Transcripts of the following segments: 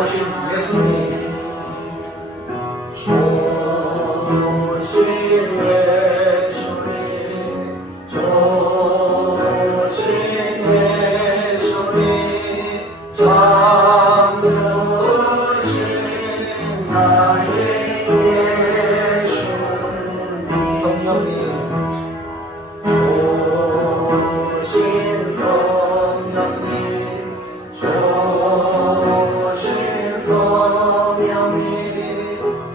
좋으신 예수님, 좋으신 예수님, 좋으신 예수님, 참 좋으신 나의 예수님. 성령님, 좋으신 성령님, 좋으신 성령님,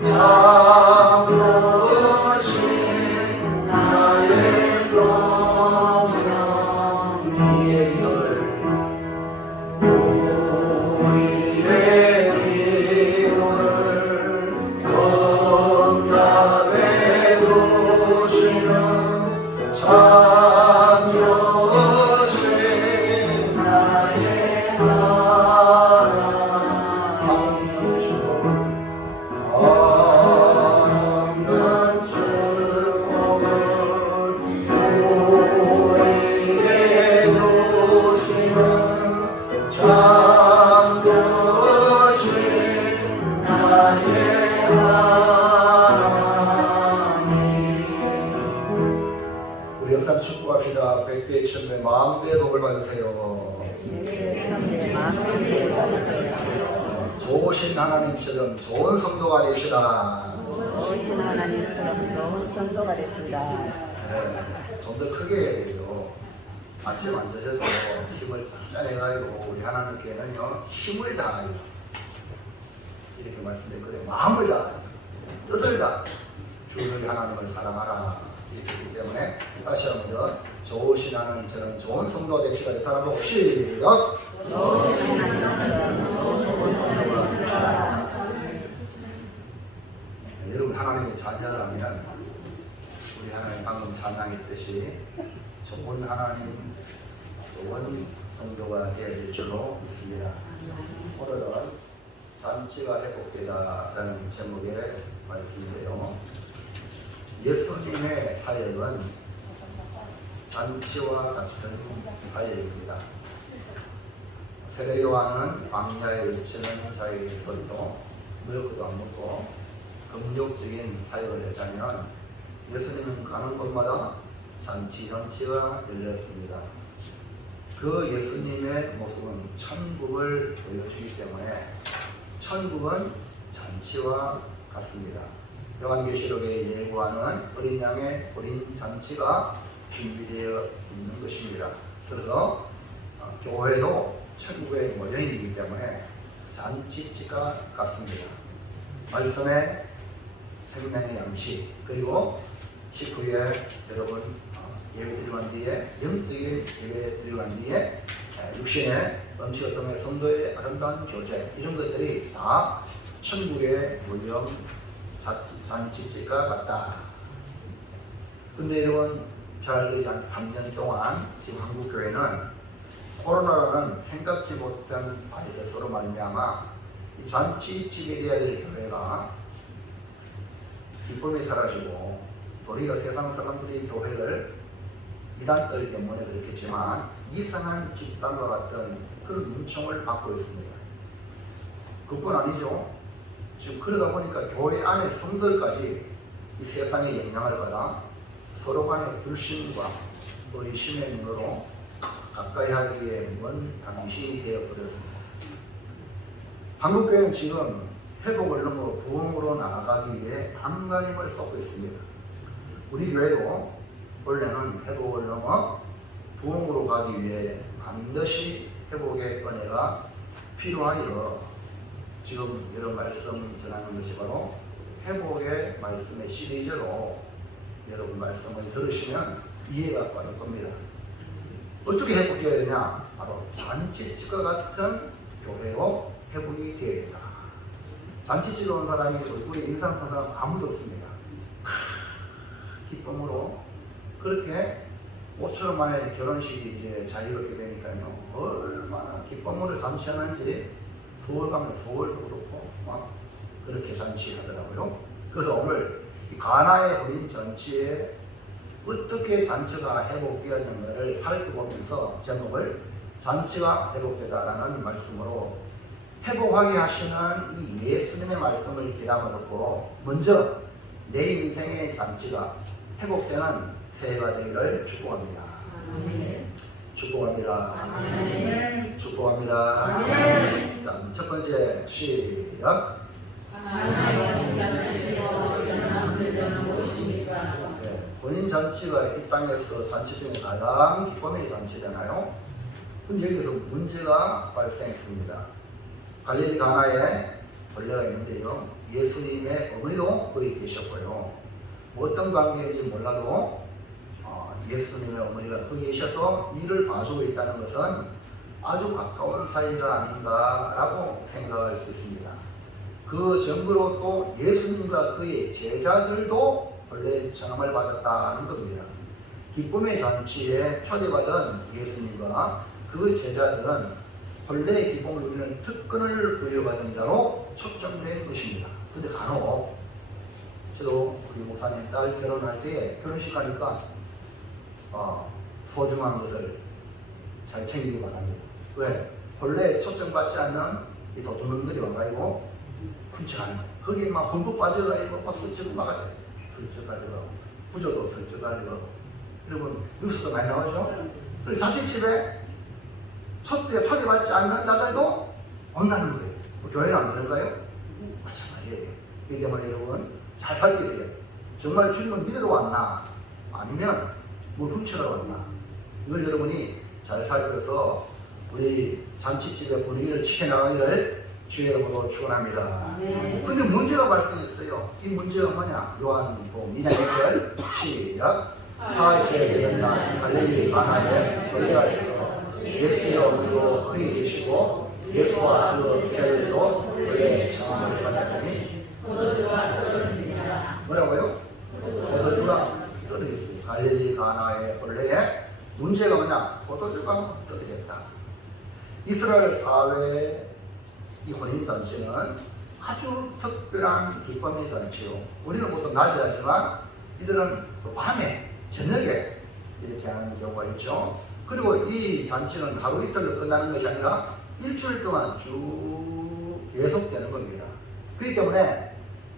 참 좋으신 나의 성령님. 우리의 기도를 응답해 주시는 참 좋으신 나의 하나님. 한없는 축복을 우리에게 주시는 참 좋으신 나의 하나님. 우리 역삼 축복합시다. 백대 천배 마음대의 복을 받으세요. 좋으신 하나님처럼 좋은 성도가 됩시다. 좋으신 하나님처럼 좋은 성도가 됩시다. 좀 더 크게 해야 돼요. 아침 앉으셔도 힘을 짠해가지고 우리 하나님께는요 힘을 다하여 이렇게 말씀드렸거든요. 마음을 다하여 뜻을 다하여 주의 하나님을 사랑하라 이렇게 했기 때문에 다시 한 번 더 좋으신 하나님처럼 좋은 성도가 됩시다. 사람 보고 시작. 좋은 성도가 됩시다. 여러분 하나님의 자녀라면 우리 하나님 방금 찬양했듯이 좋은 하나님, 좋은 성도가 되어야 될 줄로 믿습니다. 오늘은 잔치가 회복되다라는 제목의 말씀인데요. 예수님의 사역은 잔치와 같은 사역입니다. 세례 요한은 광야에 외치는 자의 소리도 먹을 것도 안 먹고 금욕적인 사역을 했다면 예수님은 가는 곳마다 잔치가 열렸습니다. 그 예수님의 모습은 천국을 보여주기 때문에 천국은 잔치와 같습니다. 요한계시록에 예고하는 어린 양의 어린 잔치가 준비되어 있는 것입니다. 그래서 교회도 천국의 모형이기 때문에 잔치가 같습니다. 말씀의 생명의 양식, 그리고 식후에 여러분 예배 드리고 뒤에 영적인 예배 드리고 뒤에 육신의 음식 어떤 성도의 아름다운 교제, 이런 것들이 다 천국의 모형 잔치가 같다. 근데 여러분 잘 알듯이 한 3년 동안 지금 한국 교회는 코로나라는 생각지 못한 바이러스로 말미암아 이 잔치집이 되어야 될 교회가 기쁨이 사라지고 도리어 세상 사람들이 교회를 이단들 때문에 그렇겠지만 이상한 집단과 같은 그런 눈총을 받고 있습니다. 그뿐 아니죠. 지금 그러다 보니까 교회 안에 성도들까지 이 세상의 영향을 받아 서로 간의 불신과 의심의 눈으로 가까이 하기에 먼 당신이 되어버렸습니다. 한국교회는 지금 회복을 넘어 부흥으로 나아가기 위해 안간힘을 쏟고 있습니다. 우리 교회도 원래는 회복을 넘어 부흥으로 가기 위해 반드시 회복의 은혜가 필요하여 지금 이런 말씀 전하는 것이 바로 회복의 말씀의 시리즈로 여러분 말씀을 들으시면 이해가 빠를 겁니다. 어떻게 회복해야 되냐? 바로 잔치집과 같은 교회로 회복이 되어야 된다. 잔치집에 온 사람이 얼굴에 인상 쓴 사람 아무도 없습니다. 기쁨으로 그렇게 5천원 만에 결혼식이 이제 자유롭게 되니까요, 얼마나 기쁨으로 잔치하는지 서울 가면 서울도 그렇고 막 그렇게 잔치하더라고요. 그래서 오늘 이 가나의 어린 잔치에 어떻게 잔치가 회복되었는가를 살펴보면서 제목을 잔치가 회복되다라는 말씀으로 회복하게 하시는 이 예수님의 말씀을 귀담아 듣고 먼저 내 인생의 잔치가 회복되는 새해가 되기를 축복합니다. 축복합니다. 축복합니다. 자, 첫 번째 시작. 혼인 잔치가 이 땅에서 잔치 중에 가장 기쁨의 잔치잖아요. 근데 여기서 문제가 발생했습니다. 갈릴리 가나에 벌레가 있는데요. 예수님의 어머니도 거기 계셨고요. 뭐 어떤 관계인지 몰라도 예수님의 어머니가 거기 계셔서 일을 봐주고 있다는 것은 아주 가까운 사이가 아닌가라고 생각할 수 있습니다. 그 증거로 또 예수님과 그의 제자들도 벌레 청함을 받았다는 겁니다. 기쁨의 잔치에 초대받은 예수님과 그 제자들은 본래의 기쁨을 누리는 특권을 부여받은 자로 초청된 것입니다. 근데 간혹 저도 우리 목사님 딸 결혼할 때 결혼식 가니까 소중한 것을 잘 챙기기 바랍니다. 왜? 본래 초청받지 않는 이 도둑놈들이 와가지고 훔쳐가는 거예요. 거기 막 흠뻑 빠져가지고 막 슬쩍 막아요. 슬쩍 가져가고 부조도 슬쩍 가져가고. 여러분 뉴스도 많이 나오죠? 그리고 자칫집에 초대받지 않는 자들도 온다는 거예요. 교회는 안 그런가요? 마찬가지예요. 그렇기 때문에 여러분 잘 살피세요. 정말 주님을 믿으러 왔나? 아니면 뭘 훔치러 왔나? 이걸 여러분이 잘 살펴서 우리 잔치집의 분위기를 지켜나가기를 주의 이름으로 축원합니다. 근데 문제가 발생했어요. 이 문제가 뭐냐? 요한복음 2장 1절 시작. 사흘째 되던 날 갈릴리 가나에 벌레가 있어 예수의 어머니도 거기 계시고 예수와 그 제자들도 벌레 청함을 받았더니 뭐라고요? 포도주가 떨어졌어요. 갈릴리 가나의 벌레에 문제가 뭐냐? 포도주가 떨어졌다. 이스라엘 사회의 이 혼인잔치는 아주 특별한 기쁨의 잔치요. 우리는 보통 낮에 하지만 이들은 또 밤에 저녁에 이렇게 하는 경우가 있죠. 그리고 이 잔치는 하루 이틀로 끝나는 것이 아니라 일주일 동안 쭉 계속되는 겁니다. 그렇기 때문에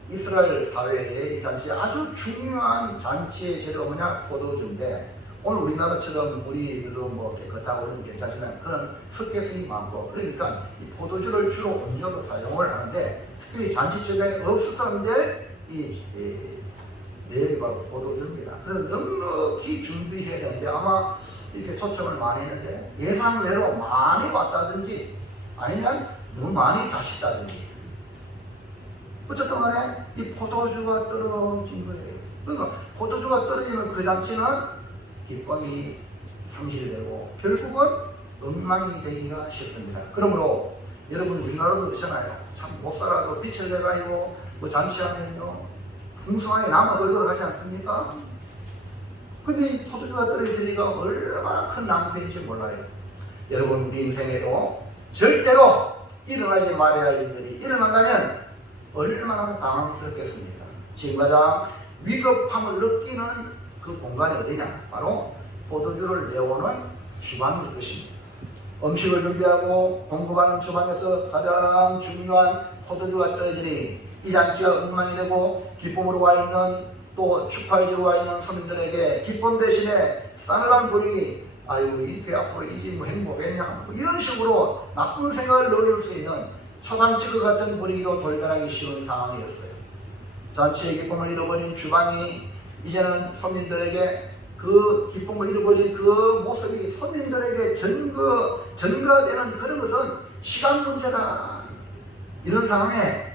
이스라엘 사회의 이 잔치 아주 중요한 잔치의 재료가 뭐냐? 포도주인데 오늘 우리나라처럼 물이도 뭐 깨끗하고 그런 괜찮지만 그런 습기성이 많고 그러니까 이 포도주를 주로 음료로 사용을 하는데 특히 잔치집에 없었는데 이 내용이 바로 포도주입니다. 그래서 넉넉히 준비해야 되는데 아마 이렇게 초청을 많이 했는데 예상외로 많이 왔다든지 아니면 너무 많이 자식다든지 어쨌든 간에 이 포도주가 떨어진 거예요. 그러니까 포도주가 떨어지면 그 잔치는 기쁨이 상실되고 결국은 엉망이 되기가 쉽습니다. 그러므로 여러분 우리나라도 그렇잖아요. 참 못 살아도 빛을 내가지고 뭐 잔치하면요 풍성하게 남아돌도록 하지 않습니까? 근데 이 포도주가 떨어지니까 얼마나 큰 낭패인지 몰라요. 여러분 우리 인생에도 절대로 일어나지 말아야 할 일들이 일어난다면 얼마나 당황스럽겠습니까? 지금 가장 위급함을 느끼는 그 공간이 어디냐? 바로 포도주를 내오는 주방일 것입니다. 음식을 준비하고 공급하는 주방에서 가장 중요한 포도주가 떨어지니 이 잔치가 엉망이 되고 기쁨으로 와 있는 또 축하해주러 와 있는 손님들에게 기쁨 대신에 싸늘한 불이 아이고 이렇게 앞으로 이 집 뭐 행복했냐 뭐 이런 식으로 나쁜 생각을 넣을 수 있는 초잔치와 같은 분위기로 돌변하기 쉬운 상황이었어요. 잔치의 기쁨을 잃어버린 주방이 이제는 손님들에게 그 기쁨을 잃어버린 그 모습이 손님들에게 전가되는 그런 것은 시간 문제다. 이런 상황에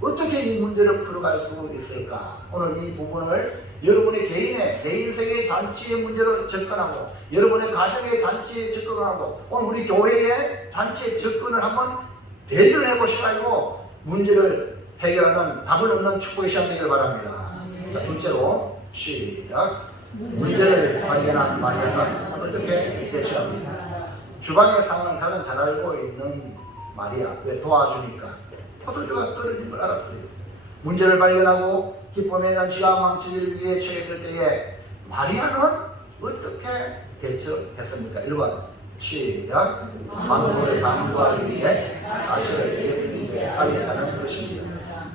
어떻게 이 문제를 풀어갈 수 있을까? 오늘 이 부분을 여러분의 개인의 내 인생의 잔치의 문제로 접근하고 여러분의 가정의 잔치에 접근하고 오늘 우리 교회의 잔치에 접근을 한번 대비를 해보시고 문제를 해결하는 답을 얻는 축복의 시간 되길 바랍니다. 자, 둘째로 시작. 문제를 발견한 마리아는 어떻게 대처합니까? 주방의 상황을 가장 잘 알고 있는 마리아. 왜 도와주니까? 포도주가 떨어진 걸 알았어요. 문제를 발견하고 기쁨의 잔치가 망치기를 위해 처했을 때에 마리아는 어떻게 대처했습니까? 1번 시작. 만물을 강구하기 위해 사실을 예수님께 알렸다는 것입니다.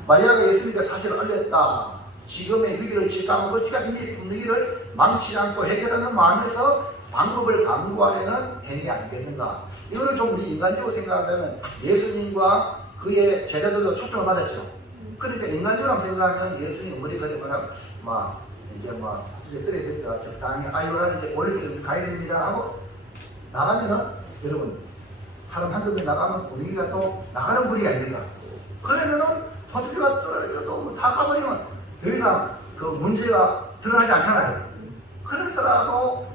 마리아가 예수님께 사실을 알렸다. 지금의 위기를 직감하고 어찌까지 분위기를 망치지 않고 해결하는 마음에서 방법을 강구하려는 행위 아니겠는가. 이거를 좀 우리 인간적으로 생각한다면 예수님과 그의 제자들도 초청을 받았죠. 그러니까 인간적으로 생각하면 예수님 머리 그리거나 막 이제 뭐 이제 떨어졌으니까 적당히 아이고라는 이제 원래 가야 됩니다 하고 나가면은 여러분 사람 한두 명 나가면 분위기가 또 나가는 분위기 아닙니까? 그러면은 포트가 떨어져도 다 가버리면 더 이상 그 문제가 드러나지 않잖아요. 그래서라도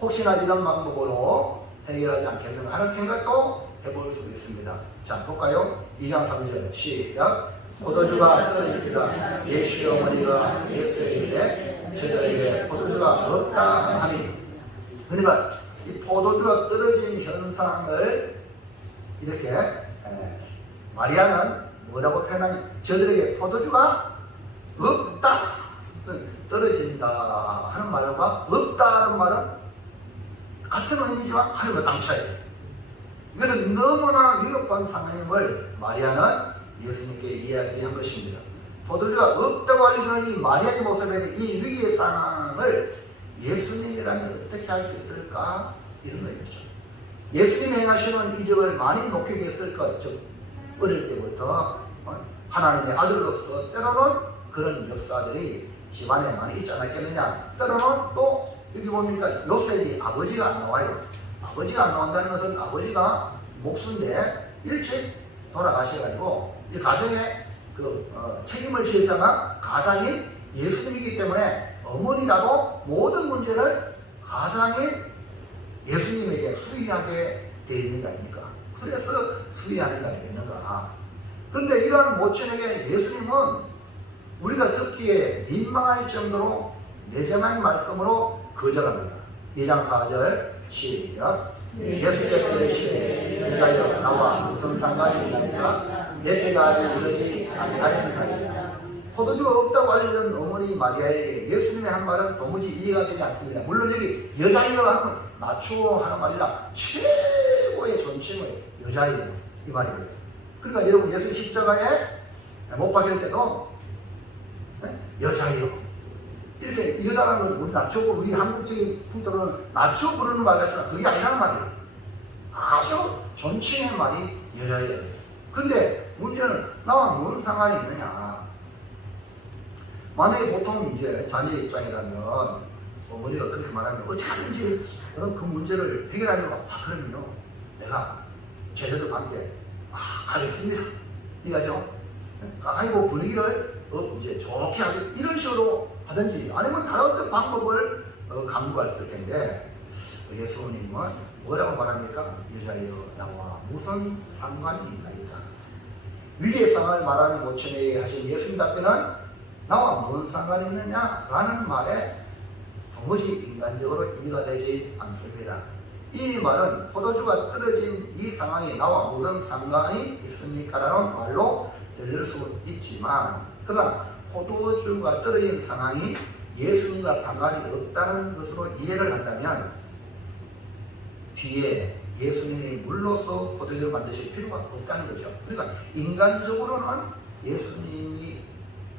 혹시나 이런 방법으로 해결하지 않겠는가 하는 생각도 해볼 수 있습니다. 자, 볼까요? 2장 3절 시작. 포도주가 떨어지니라 예수의 어머니가 예수에게 저들에게 포도주가 없다 하니. 그러니까 이 포도주가 떨어진 현상을 이렇게 마리아는 뭐라고 표현하냐? 저들에게 포도주가 없다, 떨어진다 하는 말과 없다 하는 말은 같은 의미지만 하늘과 땅 차이. 이것은 너무나 위급한 상황임을 마리아는 예수님께 이야기한 것입니다. 포도주가 없다고 알려주는 이 마리아의 모습에 이 위기의 상황을 예수님이라면 어떻게 할 수 있을까? 이런 거죠. 예수님이 행하시는 이적을 많이 목격했을 것. 즉 어릴 때부터 하나님의 아들로서 때로는 그런 역사들이 집안에 많이 있지 않았겠느냐. 때로는 또 여기 보니까 요셉이 아버지가 안 나와요. 아버지가 안 나온다는 것은 아버지가 목수인데 일찍 돌아가셔가지고 이 가정에 책임을 질 자가 가장인 예수님이기 때문에 어머니라도 모든 문제를 가장인 예수님에게 수의하게 되어 있는 거 아닙니까? 그래서 수의하는 거 아니겠는가. 그런데 이런 모친에게 예수님은 우리가 듣기에 민망할 정도로 내정한 말씀으로 거절합니다. 2장 4절 시작. 예수께서 이르시되 여자여 나와 무슨 상관이 있나이까? 내 때가 아직 이르지 아니하였나이다. 포도주가 없다고 알려준 어머니 마리아에게 예수님의 한 말은 도무지 이해가 되지 않습니다. 물론 여기 여자여 하는 낮추어하는 말이라 최고의 존칭의 여자여 이 말이에요. 그러니까 여러분 예수 십자가에 못 박힐 때도 여자여 이렇게 이 여자라는 우리 낮추어 우리 한국적인 풍토로는 낮추어 부르는 말 같지만 그게 아니라는 말이에요. 아주 존칭의 말이 여자여. 근데 문제는 나와 무슨 상관이 있느냐. 만약에 보통 이제 자녀 입장이라면 어머니가 그렇게 말하면 어떻게든지 그 문제를 해결하려고 그러면요 내가 제자들과 함께 가겠습니다 이거죠. 아이고 분위기를 이제 좋게 하겠 이런 식으로 하든지 아니면 다른 어떤 방법을 강구했을 텐데 예수님은 뭐라고 말합니까? 여자여 나와 무슨 상관이 있나이까. 위기의 상황을 말하는 모친에게 하신 예수님 답변은 나와 뭔 상관이 있느냐 라는 말에 도무지 인간적으로 이해가 되지 않습니다. 이 말은 포도주가 떨어진 이 상황이 나와 무슨 상관이 있습니까? 라는 말로 들릴 수 있지만 그러나 포도주가 떨어진 상황이 예수님과 상관이 없다는 것으로 이해를 한다면 뒤에 예수님이 물로서 포도주를 만드실 필요가 없다는 거죠. 그러니까 인간적으로는 예수님이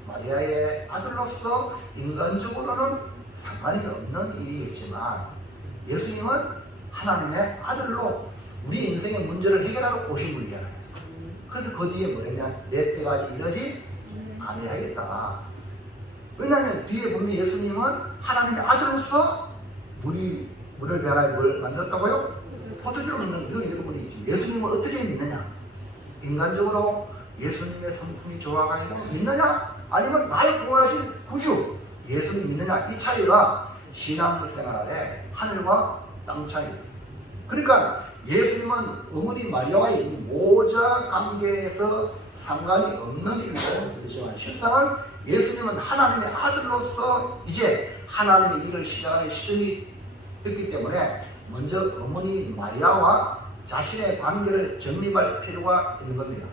마리아의 아들로서 인간적으로는 상관이 없는 일이겠지만 예수님은 하나님의 아들로 우리 인생의 문제를 해결하러 오신 분이잖아요. 그래서 그 뒤에 뭐냐면 내 때가 이르지 아니하겠다. 왜냐하면 뒤에 보면 예수님은 하나님의 아들로서 물을 변하여 뭘 만들었다고요? 포도주를 만든 이런 일본이 예수님을 어떻게 믿느냐? 인간적으로 예수님의 성품이 좋아가지고 믿느냐? 아니면 날 구원하신 구주 예수님 믿느냐? 이 차이가 신앙생활의 하늘과 땅 차이입니다. 그러니까 예수님은 어머니 마리아와의 이 모자 관계에서 상관이 없는 일이고 그렇지만 실상은 예수님은 하나님의 아들로서 이제 하나님의 일을 시작하는 시점이 됐기 때문에 먼저 어머니 마리아와 자신의 관계를 정립할 필요가 있는 겁니다.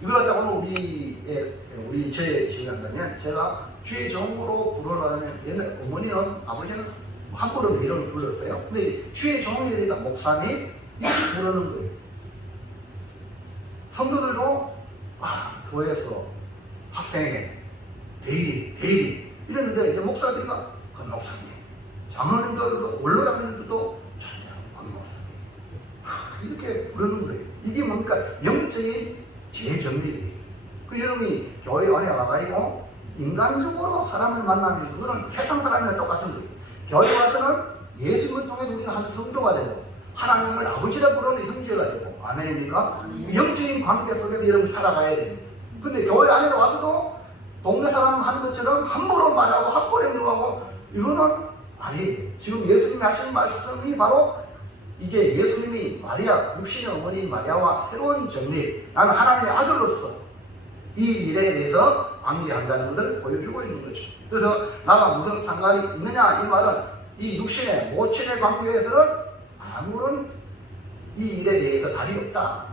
이걸 갖다가 오늘 제 시간이라면 제가 주의 종으로 부르려면 옛날 어머니는 아버지는 함부로 이름을 불렀어요. 근데 주의 종이 되니까 목사님 이렇게 부르는 거예요. 성도들도 교회에서 학생회, 대리 이랬는데 이제 목사들과 권 목사님, 장로님들도 원로장님들도 권 목사님 이렇게 부르는 거예요. 이게 뭡니까? 영적인 재정립이에요. 그 여러분이 교회 안에 와가지고 인간적으로 사람을 만나면 그거는 세상 사람이랑 똑같은 거예요. 교회 와서는 예수님을 통해 우리는 한 성도가 되고 하나님을 아버지라 부르는 형제가 되고 아멘입니까? 영적인 관계 속에서 여러분 살아가야 됩니다. 근데 교회 안에 와서도 동네 사람 하는 것처럼 함부로 말하고 함부로 행동하고 이거는 아니에요. 지금 예수님이 하신 말씀이 바로 이제 예수님이 마리아, 육신의 어머니 마리아와 새로운 정립, 나는 하나님의 아들로서 이 일에 대해서 관계한다는 것을 보여주고 있는 거죠. 그래서 나가 무슨 상관이 있느냐 이 말은 이 육신의 모친의 관계에서는 아무런 이 일에 대해서 다리 없다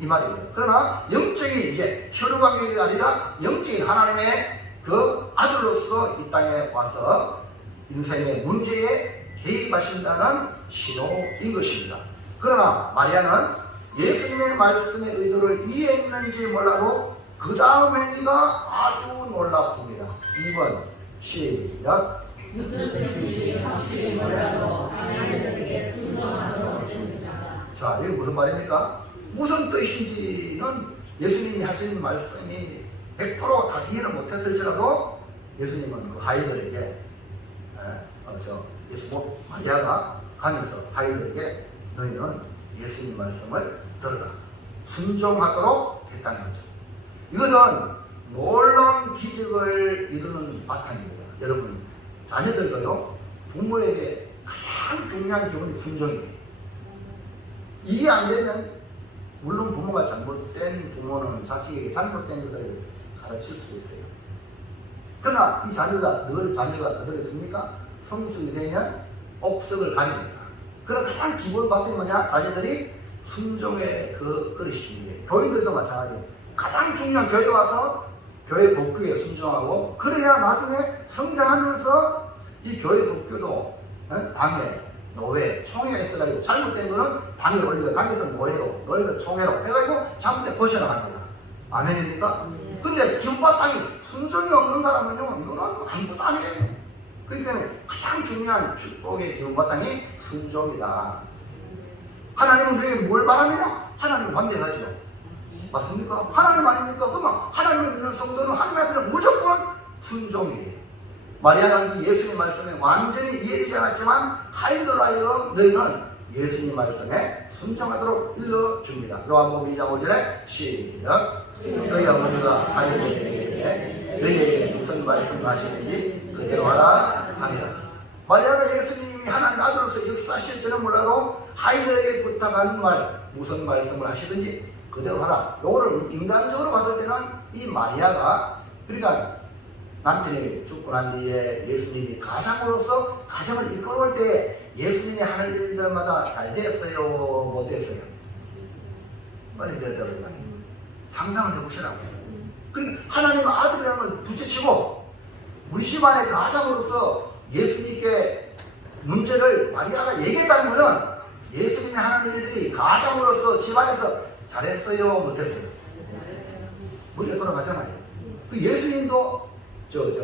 이 말입니다. 그러나 영적인 이제 혈육 관계가 아니라 영적인 하나님의 그 아들로서 이 땅에 와서 인생의 문제에 개입하신다는 신호인 것입니다. 그러나 마리아는 예수님의 말씀의 의도를 이해했는지 몰라도 그 다음 행위가 아주 놀랍습니다. 2번 시작. 무슨 뜻인지 확실히 몰라도 하나님에게 순종하도록 했습니다. 자, 이게 무슨 말입니까? 무슨 뜻인지는 예수님이 하신 말씀이 100% 다 이해는 못했을지라도 예수님은 그 아이들에게 마리아가 가면서 아이들에게 너희는 예수님 말씀을 들어라 순종하도록 했다는 거죠. 이것은 놀라운 기적을 이루는 바탕입니다. 여러분 자녀들도요 부모에게 가장 중요한 기본이 순종이에요. 이게 안 되면 물론 부모가 잘못된 부모는 자식에게 잘못된 것을 가르칠 수 있어요. 그러나 이 자녀가 그대로 있습니까? 성숙이 되면 옥석을 가립니다. 그런 가장 기본 바탕이 뭐냐? 자녀들이 순종의 그릇이신 거예요. 교인들도 마찬가지예요. 가장 중요한 교회 와서 교회 복교에 순종하고 그래야 나중에 성장하면서 이 교회 복교도 당회, 노회, 총회가 있어가지고 잘못된 거는 당에 올리고 당에서 노회에서 총회로 해가지고 잘못된 고시를 합니다. 아멘입니까? 근데 기본바탕이 순종이 없는 사람은요 이거는 아무것도 아니에요. 그렇기 때문에 가장 중요한 축복의 기본바탕이 순종이다. 하나님은 우리에게 뭘 바라느냐? 하나님 완벽하죠. 맞습니까? 하나님 아닙니까? 그러면 하나님을 믿는 성도는 하나님 앞에는 무조건 순종이에요. 마리아는 예수님 말씀에 완전히 이해되지 않았지만 하인들로 하여금 너희는 예수님 말씀에 순종하도록 일러줍니다. 요한복음 2장 5절에 시작. 너희 어머니가 하인들에게 이르되 너희에게 무슨 말씀을 하시는지 그대로 하라 하니라. 마리아가 예수님이 하나님 아들로서 역사하실지는 몰라도 하인들에게 부탁하는 말 무슨 말씀을 하시든지 그대로 하라. 요거를 인간적으로 봤을 때는 이 마리아가 그러니까 남편이 죽고 난 뒤에 예수님이 가장으로서 가정을 이끌어올 때 예수님이 하는 일들마다 잘 됐어요? 못 됐어요? 빨리 됐다고 말이에요. 상상을 해보시라고. 그러니까 하나님의 아들이라는 걸 부채치고 우리 집안의 가장으로서 예수님께 문제를 마리아가 얘기했다는 것은 예수님이 하는 일들이 가장으로서 집안에서 잘했어요? 못했어요? 머리가 돌아가잖아요. 그 예수님도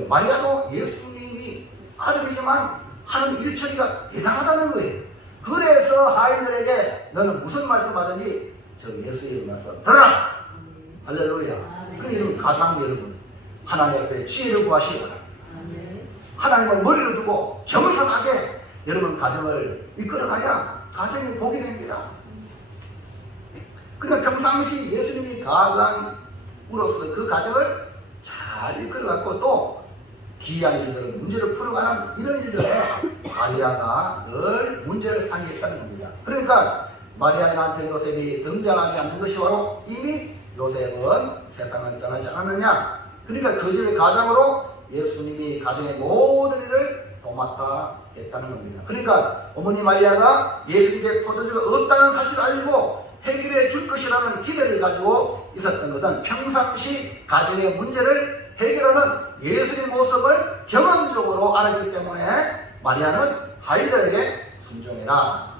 마리아도 예수님이 아들이지만 하는 일처리가 대단하다는 거예요. 그래서 하인들에게 너는 무슨 말씀하든지 저 예수의 말씀 들어라. 할렐루야. 그러니 가장 여러분 하나님 앞에 지혜를 구하시기 바랍니다. 하나님을 머리를 두고 겸손하게 여러분 가정을 이끌어가야 가정이 복이 됩니다. 그러니까 평상시 예수님이 가장으로서 그 가정을 잘 이끌어갔고 또 기이한 일들은 문제를 풀어가는 이런 일들에 마리아가 늘 문제를 상의했다는 겁니다. 그러니까 마리아의 남편 요셉이 등장하지 않는 것이 바로 이미 요셉은 세상을 떠나지 않았느냐. 그러니까 그 집의 가장으로 예수님이 가정의 모든 일을 도맡아 했다는 겁니다. 그러니까 어머니 마리아가 예수님께 포도주가 없다는 사실을 알고 해결해 줄 것이라는 기대를 가지고 있었던 것은 평상시 가정의 문제를 해결하는 예수의 모습을 경험적으로 알았기 때문에 마리아는 하인들에게 순종해라.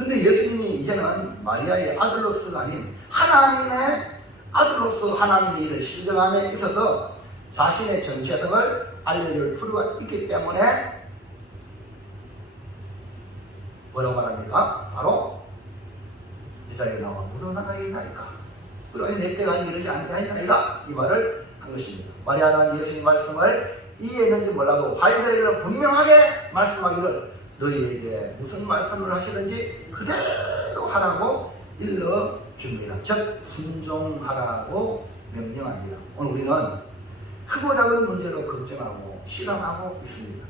근데 예수님이 이제는 마리아의 아들로서가 아닌 하나님의 아들로서 하나님의 일을 실정함에 있어서 자신의 정체성을 알려줄 필요가 있기 때문에 뭐라고 말합니까? 바로 이 자리에 나와 무슨 상관이 있나이까? 그리고 내 때가 이러지 않나이까? 이 말을 한 것입니다. 마리아는 예수님 말씀을 이해했는지 몰라도 화인들에게는 분명하게 말씀하기를 너희에게 무슨 말씀을 하시든지 그대로 하라고 일러줍니다. 즉 순종하라고 명령합니다. 오늘 우리는 크고 작은 문제로 걱정하고 실험하고 있습니다.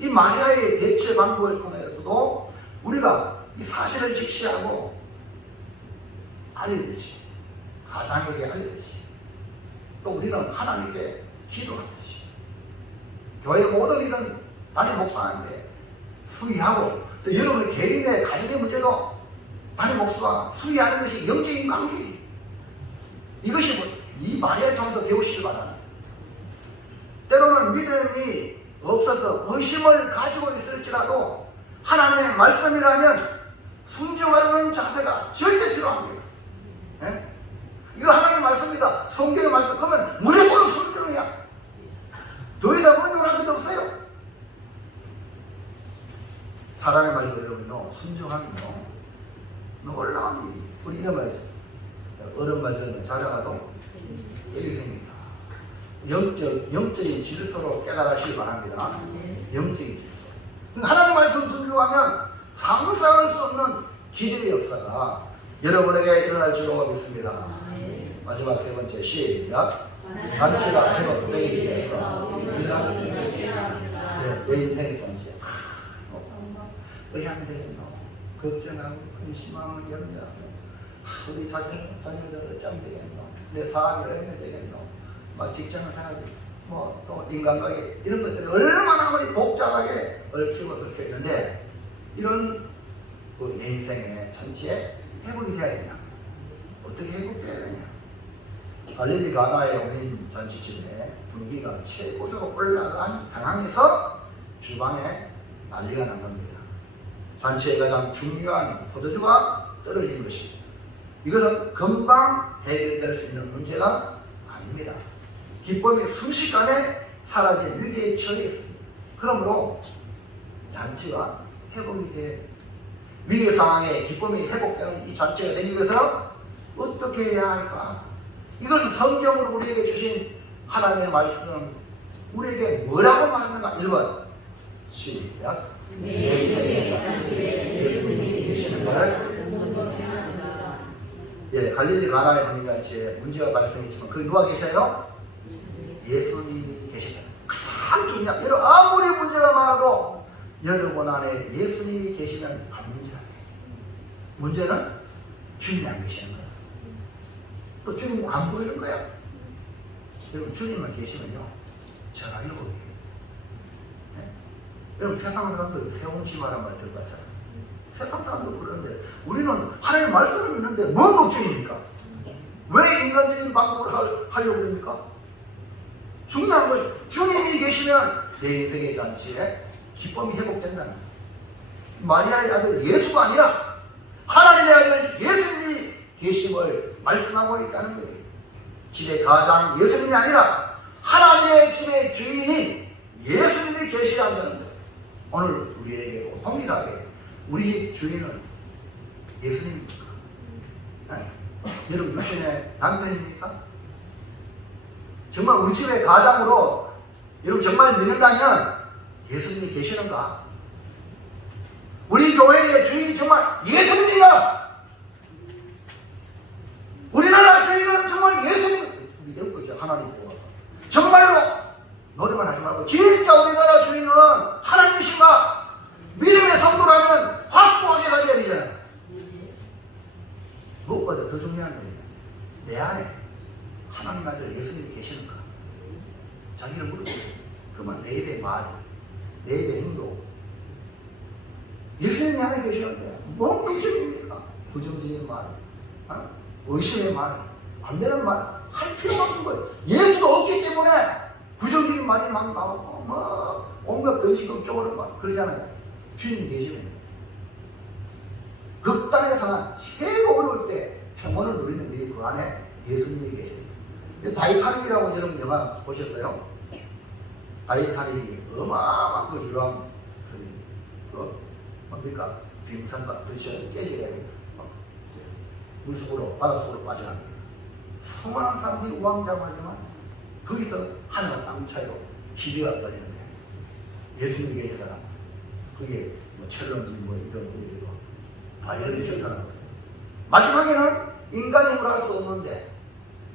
이 마리아의 대처 방법을 통해서도 우리가 이 사실을 직시하고 알리듯이 가장에게 알리듯이 또 우리는 하나님께 기도하듯이 교회 모든 일은 담임 목사한테 수의하고 또 여러분의 개인의 가정의 문제도 담임 목사가 수의하는 것이 영적인 관계. 이것이 이 마리아를 통해서 배우시기 바랍니다. 때로는 믿음이 없어서 의심을 가지고 있을지라도 하나님의 말씀이라면 순종하는 자세가 절대 필요합니다. 예? 이거 하나님의 말씀입니다. 성경의 말씀. 그러면 무조건 순종이야. 더 이상 의논할 것도 없어요. 사람의 말도 여러분요, 순종하면요, 놀라운, 우리 이런 말 있어요. 어른 말 들으면 자랑하도 여기 생깁니다. 영적인 질서로 깨달으시기 바랍니다. 영적인 질서. 하나님 말씀 순종하면 상상할 수 없는 기적의 역사가 여러분에게 일어날 줄로 믿습니다. 마지막 세 번째, 시작. 잔치가 회복되기 위해서 우리는 내 인생의 잔치. 의향 되겠노? 걱정하고 근심하고 염려하고 우리 자녀들 어쩜 되겠노? 내 사업이 얼마나 되겠노? 막 직장을 하고 또 인간관계 이런 것들이 얼마나 우리 복잡하게 얽히고 섞여 있는데 이런 내 인생의 전체에 회복이 되어야겠나? 어떻게 회복되어야 되냐? 갈릴리 가나의 혼인 잔치집에 분위기가 최고조로 올라간 상황에서 주방에 난리가 난 겁니다. 잔치에 가장 중요한 포도주가 떨어진 것입니다. 이것은 금방 해결될 수 있는 문제가 아닙니다. 기쁨이 순식간에 사라진 위기에 처해 있습니다. 그러므로 잔치가 회복이 돼 위기 상황에 기쁨이 회복되는 이 잔치가 되기 위해서 어떻게 해야 할까? 이것은 성경으로 우리에게 주신 하나님의 말씀 우리에게 뭐라고 말하는가? 1번 시작. 내 인생의 잔치에 예수님이 계시는 것을 갈릴리 가나의 혼인잔치에 문제가 발생했지만 거기 누가 계셔요? 예수님이 계시다. 가장 중요한 여러분 아무리 문제가 많아도 여러분 안에 예수님이 계시면 안 문제야. 문제는 주님이 안 계시는 거야. 또 주님이 안 보이는 거야. 여러분 주님만 계시면요 전하게 보여요. 네? 여러분 세상 사람들 세옹지마란 말 들어봤잖아요. 세상 사람도 그러는데 우리는 하나님 말씀을 믿는데 뭔 걱정입니까? 왜 인간적인 방법을 하려고 합니까? 중요한 건 주님이 계시면 내 인생의 잔치에 기쁨이 회복된다는 거예요. 마리아의 아들 예수가 아니라 하나님의 아들 예수님이 계심을 말씀하고 있다는 거예요. 집의 가장 예수님이 아니라 하나님의 집의 주인인 예수님이 계시야 한다는 거예요. 오늘 우리에게도 동일하게 우리 집 주인은 예수님입니까? 네. 여러분 육신의 남편입니까? 정말 우리 집의 가장으로 여러분 정말 믿는다면 예수님이 계시는가? 우리 교회의 주인 정말 예수님인가? 우리나라 주인은 정말 예수님, 우리 여기까지 하나님 보고서 정말로 노래만 하지 말고 진짜 우리나라 주인은 하나님이신가? 믿음의 성도라면 확고하게 가져야 되잖아요. 무엇보다 더 중요한 거예요. 내 안에 하나님 아들 예수님이 계시는가? 자기를 물어보고 그만 내 입의 말, 내 입의 행동 예수님이 안에 계시는데 뭔 걱정입니까? 부정적인 말, 의심의 말, 안 되는 말 할 필요가 없는 거예요. 예수도 없기 때문에 부정적인 말이 막 나오고 온갖 근심 걱정으로 막 그러잖아요. 주님이 계시면 극단에서는 최고 어려울 때 평온을 누리는 게 그 안에 예수님이 계십니다. 타이타닉이라고 여러분 영화 보셨어요? 타이타닉이 어마어마한 그 유람 뭡니까? 빙산과 그처럼 깨지게 물속으로 바닷속으로 빠져나갑니다. 수많은 사람들이 우왕좌왕하지만 거기서 하늘과 땅 차이로 시비가 떨리는데 예수님이 계시다가 그게 뭐 철런지 뭐 이런 분이고 바이올린 천사라는 거예요. 마지막에는 인간의 힘으로 할 수 없는데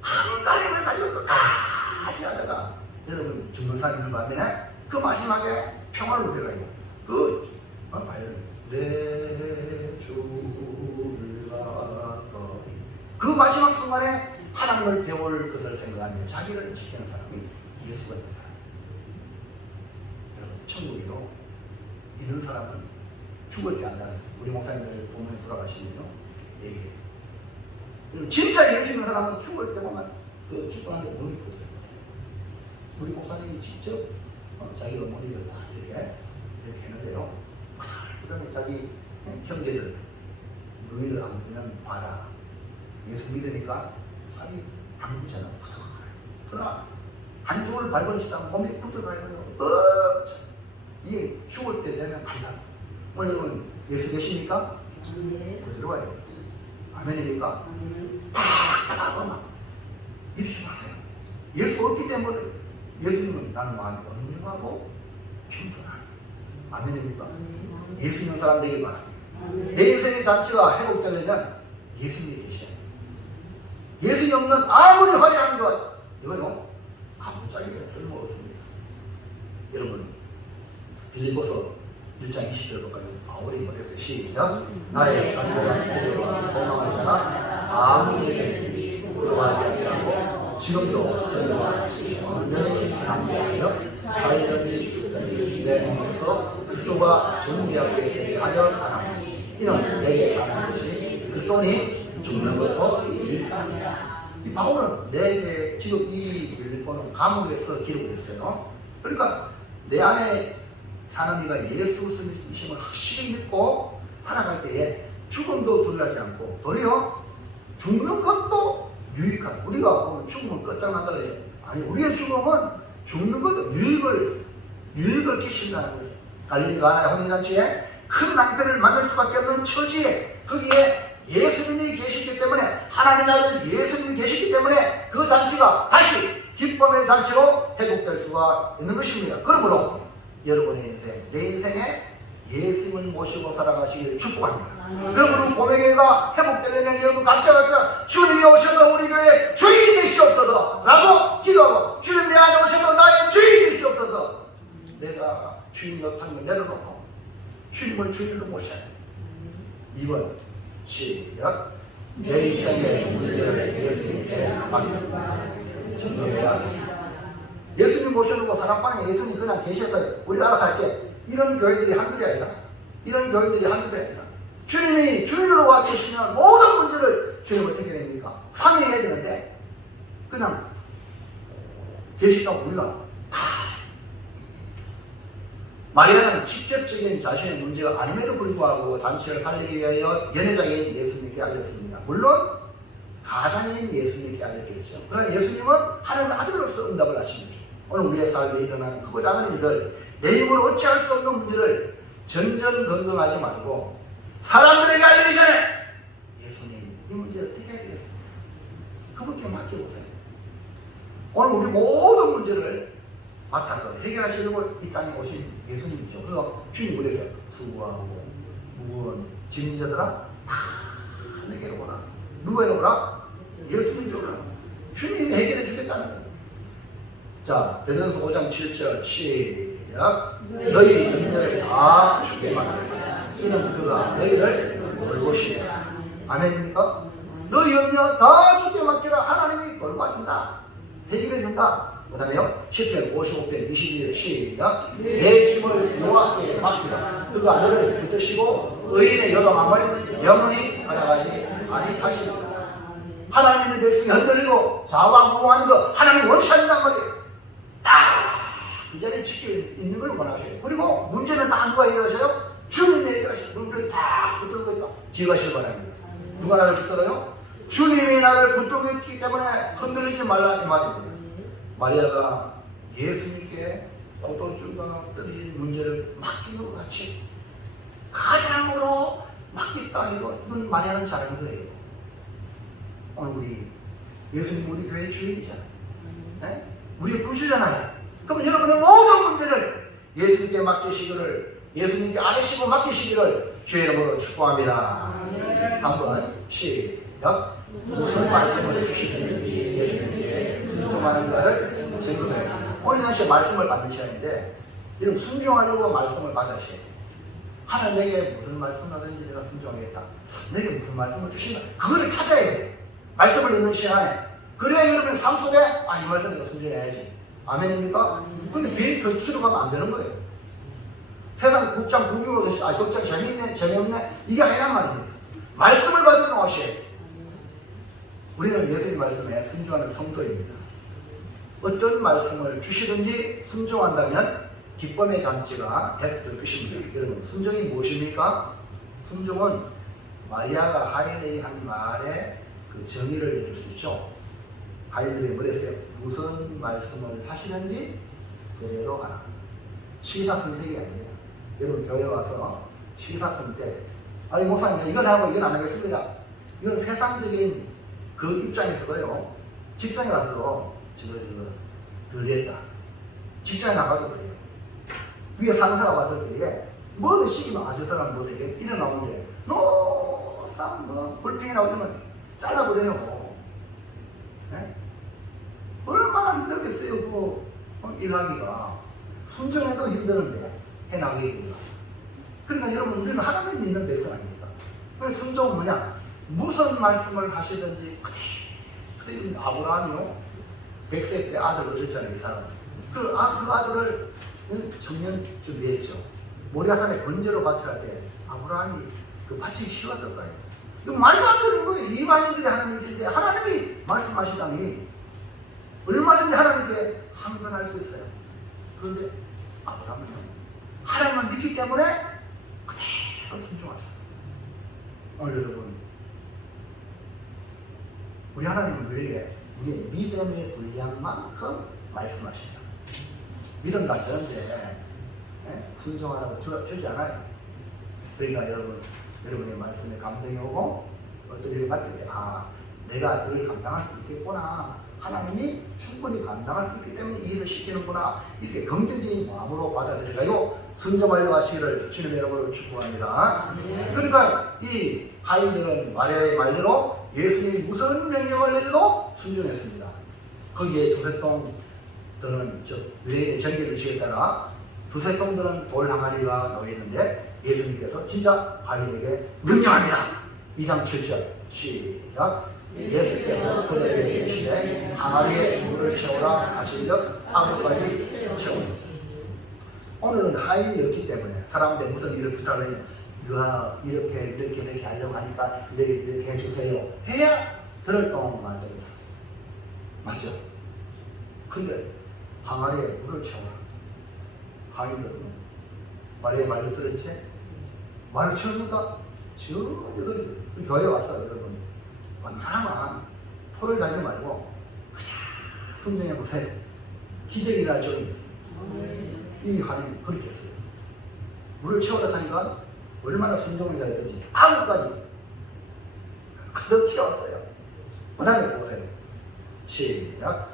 하나님을 가지고 끝까지 하다가 여러분 죽는 사람 있는 반면에 그 마지막에 평화를 누려가지고 그 바이올린 내 주를 가까이 그 마지막 순간에 하나님을 배울 것을 생각하며 자기를 지키는 사람이 예수가 있는 사람. 여러분 천국이요 이런 사람은 죽을 때 안다는 우리 목사님들 부모님 돌아가시면요 얘기해요. 진짜 예수 있는 사람은 죽을 때 보면 그 죽어하는데 눈이 거든. 우리 목사님이 직접 자기 어머니를 다 이렇게 했는데요. 그 다음에 자기 형제들 너희들 안 보면 봐라. 예수 믿으니까 살이 안 묻잖아. 그러나 한 주를 밟은시다 몸이 부들어가요. 이게 죽을 때 되면 간다. 오늘 여러분 예수 계십니까? 그대로 와요. 아멘입니까? 딱 입심하세요. 예수 없기 때문에 예수님은 나는 마음이 온유하고 겸손하다. 아멘입니까? 예수 있는 사람 되길 바랍니다. 내 인생의 잔치가 회복되려면 예수님이 계셔야 돼요. 예수님 없는 아무리 화려한 것 이거요 아무짝에 쓸모없습니다. 여러분 빌립보서 1장 20절 볼까요? 바울이 말했어요. 시작. 나의 간절한 기도와 소망을 따라 아무 일든지 부끄러워하지 아니하고 지금도 전과 같이 온전히 담대하여 살든지 죽든지 내 몸에서 그리스도가 존귀하게 되게 하려 바랍니다. 이는 내게 사는 것이 그리스도니 죽는 것도 유익합니다. 이 바울은 내게 지금 이 빌립보는 감옥에서 기록을 했어요. 그러니까 내 안에 사는 이가 예수 그리스도를 확실히 믿고 살아갈 때에 죽음도 두려워하지 않고 도리어 죽는 것도 유익한. 우리가 보면 죽으면 끝장난다 그래요. 아니 우리의 죽음은 죽는 것도 유익을 끼친다는 거예요. 갈릴리 가나의 혼인잔치에 큰 낭패를 만날 수밖에 없는 처지에 거기에 예수님이 계시기 때문에 하나님의 아들 예수님이 계시기 때문에 그 잔치가 다시 기쁨의 잔치로 회복될 수가 있는 것입니다. 그러므로 여러분의 인생, 내 인생에 예수님을 모시고 살아가시기를 축복합니다. 그러므로 고백회가 회복되려면 여러분 각자 주님이 오셔도 우리 교회 주인 되시옵소서 라고 기도하고 주님 내 안에 오셔도 나의 주인 되시옵소서. 내가 주인 못하는 걸 내려놓고 주님을 주인으로 모셔야 돼. 2번 시작. 내 인생의 문제를 예수님께 맡겨 점검해야 합니다. 예수님 모셔놓고 사랑방에 예수님 그냥 계셔서 우리가 알아서 할게. 이런 교회들이 한둘이 아니라 주님이 주인으로 와 계시면 모든 문제를 주님 어떻게 됩니까? 상의해야 되는데 그냥 계시다고 우리가 다 마리아는 직접적인 자신의 문제가 아님에도 불구하고 잔치를 살리기 위하여 연애자인 예수님께 알렸습니다. 물론 가장인 예수님께 알렸겠죠. 그러나 예수님은 하나님의 아들로서 응답을 하십니다. 오늘 우리의 삶에 일어나는 크고 작은 일들, 내 힘으로 어찌할 수 없는 문제를 전전긍긍하지 말고 사람들에게 알리기 전에 예수님 이 문제 어떻게 해야 되겠습니까? 그분께 맡겨보세요. 오늘 우리 모든 문제를 맡아서 해결하시는 걸 이 땅에 오신 예수님이죠. 그래서 주님 그래서 수고하고 무거운 짐자들아 다 내게로 오라. 누구에게 오라? 예수님께 오라. 주님이 해결해 주겠다는 거예요. 자, 베드로서 5장 7절 시작. 너희 염려를 다 주께 맡기라. 이는 그가 너희를 돌보시리라. 아멘입니까? 너희 염려 다 주께 맡기라. 하나님이 돌봐준다. 해결해 준다. 그 다음에요 10편 55편 22절 시작. 내 짐을 여호와께 맡기라. 그가 너를 붙드시고 의인의 여dom함을 영원히 받아가지 아니하시리라. 하나님의 백성이 흔들리고 좌왕우왕하는 거 하나님 원치 않는단 말이에요. 딱 이 자리에 지켜 있는 걸 원하세요. 그리고 문제는 다 누가 해결하세요? 주님의 얘기하신 무릎을 딱 붙들고 있다. 기억하시기 바랍니다. 누가 나를 붙들어요? 주님이 나를 붙들고 있기 때문에 흔들리지 말라 이 말입니다. 마리아가 예수님께 고도주가 떨어진 문제를 맡긴 것 같이 가장으로 맡겼다 해도 이건 마리아는 잘하는 거예요. 오늘 우리 예수님 우리 교회 주인이잖아요. 네? 우리의 구주잖아요. 그럼 여러분의 모든 문제를 예수님께 맡기시기를, 예수님께 아뢰시고 맡기시기를 주의 이름으로 축복합니다. 3번 시작. 무슨 말씀을 주시든지 예수님께 순종하는가를 증거해요. 오늘 다시 말씀을 받는 시간인데 이런 순종하려고 말씀을 받으셔야 돼요. 하나님 내게 무슨 말씀을 하든지 내가 순종하겠다. 내게 무슨 말씀을 주신다. 그거를 찾아야 돼. 말씀을 읽는 시간에. 그래야 여러분 삶 속에 이 말씀 내가 순종해야지. 아멘입니까? 근데 비행 덜 가면 안 되는 거예요. 세상 국장 구비오듯이 국장 재미있네 재미없네 이게 아니란 말입니다. 말씀을 받으러 오셔야 돼요. 우리는 예수님 말씀에 순종하는 성도입니다. 어떤 말씀을 주시든지 순종한다면 기쁨의 잔치가 베풀 것입니다. 여러분 순종이 무엇입니까? 순종은 마리아가 하인에게 한 말에 그 정의를 내릴 수 있죠. 하인들의 머릿속에 무슨 말씀을 하시는지 그대로 하라. 시사선택이 아닙니다. 여러분 교회 와서 시사선택 목사님 이건 하고 이건 안 하겠습니다. 이건 세상적인 그 입장에서도요. 직장에 와서 저거 들렸다. 직장에 나가도 그래요. 위에 상사가 왔을 때에 뭐든 시키면 저 사람 뭐 되게 일어나오는데 뭐 불평이 나오고 이러면 잘라버려요. 네? 얼마나 힘들겠어요. 일하기가. 순종해도 힘드는데 해나가기가. 그러니까 여러분 우리는 하나님 믿는 백성 아닙니까? 그래서 순종은 뭐냐? 무슨 말씀을 하시든지 그대로. 아브라함이요 100세 때 아들 얻었잖아요. 이 사람. 그 아들을 청년 준비했죠. 모리아산에 번제로 바쳐할 때 아브라함이 그 밭이 쉬웠을 거예요. 이거 말도 안 되는 거예요. 이방인들이 하나님인데 하나님이 말씀하시다니 얼마든지 하나님께 항변할 수 있어요. 그런데 아브라함은 하나님을 믿기 때문에 그대로 순종하죠. 여러분 우리 하나님은 우리에게 우리의 믿음의 분량만큼 말씀하신다. 믿음도 안 되는데 순종하라고 주지 않아요. 그러니까 여러분의 말씀에 감동이 오고 어떤 일을 맡을 때 내가 이걸 감당할 수 있겠구나. 하나님이 충분히 감당할 수 있기 때문에 이 일을 시키는구나. 이렇게 긍정적인 마음으로 받아들여가요. 순종하려고 하시기를 주님의 이름으로 축복합니다. 그러니까 이 하인들은 마리아의 말대로 예수님이 무슨 명령을 내려도 순종했습니다. 거기에 두세 똥들은 유대인의 전기의식에 따라 두세 똥들은 돌 항아리가 놓여있는데 예수님께서 진짜 하인에게 명령합니다. 2장 7절 시작. 예수께서 그들에게 이르시되 항아리에 물을 채우라 하신즉 아무까지 채우니. 오늘은 하인이었기 때문에 사람한테 무슨 일을 부탁하면 이거 이렇게 하려고 하니까 이렇게 해주세요 해야 들을 똥 만듭니다. 맞죠? 근데 항아리에 물을 채워라. 하인들은 마리아의 말을 들었지? 말을 채우니까 여러분 교회 와서 여러분 웬만하면 포를 달지 말고 그냥 순종해 보세요. 기적이 일어날 적이 있습니다. 이 하나님이 그렇게 했어요. 물을 채우다 하니까 얼마나 순종을 잘했든지 아무까지 가득 채웠어요. 그 다음에 보세요. 시작.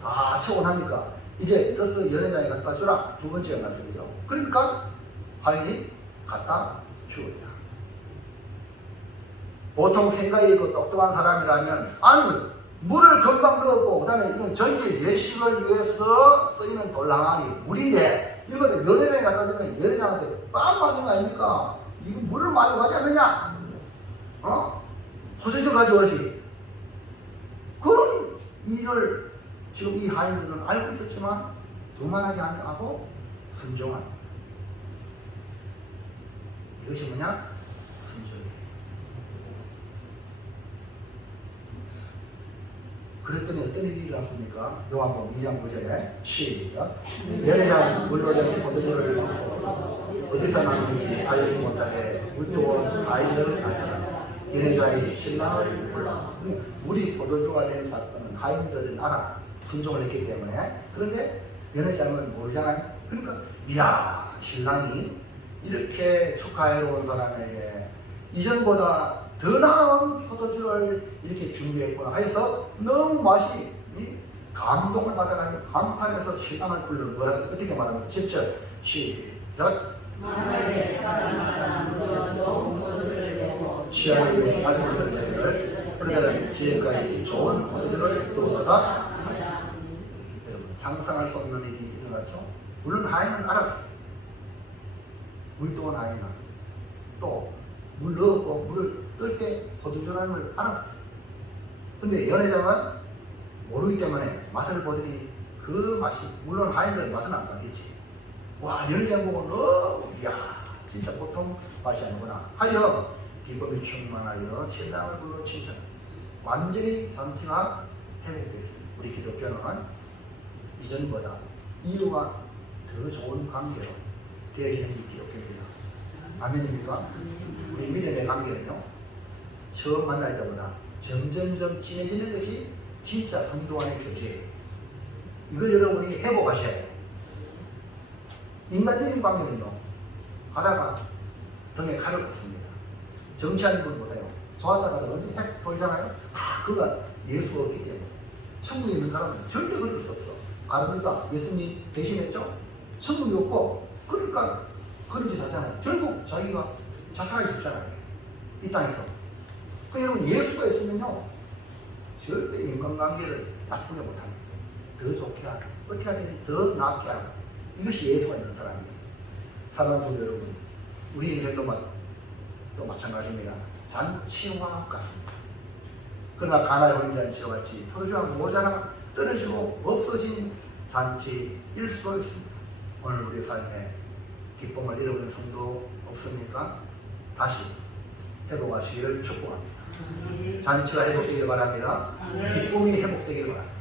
다 채워 나니까 이제 떠서 연회장에 갖다 주라. 두 번째 말씀이죠. 그러니까 하인이 갖다 주었다. 보통 생각이 있고 똑똑한 사람이라면 물을 금방 넣었고 그 다음에 이건 전기 예식을 위해서 쓰이는 돌항아리 물인데 이거를 연회장에 갖다 주면 연회장한테 빵 맞는 거 아닙니까? 이거 물을 마시고 가지 않느냐? 호수좀 가져오지. 그런 일을 지금 이 하인들은 알고 있었지만 두만하지 않고 순종한 이것이 뭐냐? 순종이에요. 그랬더니 어떤 일이 일어났습니까? 요한복음 2장 9절에 시작. 연회장은 물로 된 포도주를 어디서 나는지 알지 못하게 물도원 아이들을 나타나 연회장이 신랑을 불러. 우리 포도주가 된 사건은 하인들은 알아 순종을 했기 때문에. 그런데 연회장은 모르잖아요. 그러니까 이야, 신랑이 이렇게 축하해로 온 사람에게 이전보다 더 나은 포도주를 이렇게 준비했구나 하여서 너무 맛이 감동을 받아가지고 감탄해서 신랑을 불러. 뭐라 어떻게 말합니까? 10절 시작. 만약에 사람마다 먼저 좋은 포도주를 내고 취하기 위해 낮은 것을 내기를 그들은 지혜까지 좋은 포도주를 또하다. 여러분 상상할 수 없는 일이 일어났죠. 물론 하인은 알았어요. 물동원 하인은 또 물 넣었고 물을 뜰 때 포도주라는 걸 알았어요. 근데 연회장은 모르기 때문에 맛을 보더니 그 맛이, 물론 하인들은 맛은 안 나겠지. 와, 연회장 보고 너무 이야 진짜 보통 맛이 아니구나 하여 기쁨이 충만하여 신랑을 불러 칭찬. 완전히 잔치가 회복됐습니다. 우리 기독교는 이전보다 이유가 더 좋은 관계로 되어지는 이 기독교입니다. 아멘입니까? 우리 믿음의 관계는요, 처음 만날 때보다 점점점 친해지는 것이 진짜 성도 간의 교제예요. 이걸 여러분이 회복하셔야 돼요. 인간적인 관계는요, 가다가 등에 칼을 꽂습니다. 정치하는 분 보세요. 좋았다가도 언제 핵 돌잖아요. 다 그가 예수 없기 때문에. 천국에 있는 사람은 절대 그럴 수 없어. 가릅니다. 예수님 대신했죠? 천국이 없고, 그러니까 그런 짓 하잖아요. 결국 자기가 자살해 죽잖아요. 이 땅에서. 그 여러분, 예수가 있으면요, 절대 인간관계를 나쁘게 못합니다. 더 좋게 하고, 어떻게 하든 더 낫게 하고. 이것이 예수가 있는 사람입니다. 사랑하는 성도 여러분, 우리 인생도 또 마찬가지입니다. 잔치와 같습니다. 그러나 가나의 혼인잔치와 같이 포도주가 모자라 떨어지고 없어진 잔치일 수도 있습니다. 오늘 우리 삶에 기쁨을 잃어버린 성도 없습니까? 다시 회복하시기를 축복합니다. 잔치가 회복되길 바랍니다. 기쁨이 회복되길 바랍니다.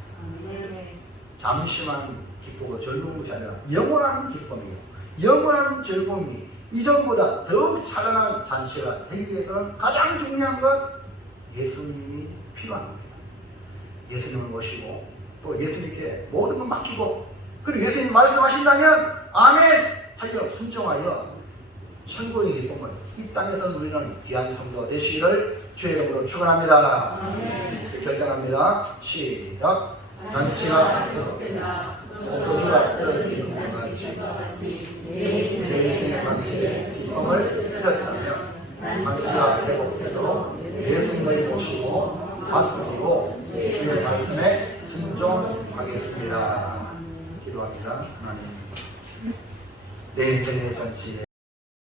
잠시만 기쁘고 즐거운 것이 아니라 영원한 기쁨이요, 영원한 즐거움이 이전보다 더욱 찬란한 잔치가 되기 위해서는 가장 중요한 건 예수님이 필요한 겁니다. 예수님을 모시고 또 예수님께 모든 걸 맡기고, 그리고 예수님 말씀하신다면 아멘 하여 순종하여 천국의 기쁨을 이 땅에서 누리는 귀한 성도가 되시기를 주의 이름으로 축원합니다. 결단합니다. 시작. 잔치가 회복되라. 포도주가 떨어지는 것 같이 내 인생의 잔치에 기쁨을 잃었다면 잔치가 회복되도록 예수님을 모시고 맡기고 주의 말씀에 순종하겠습니다. 기도합니다. 하나님, 내 인생의 잔치에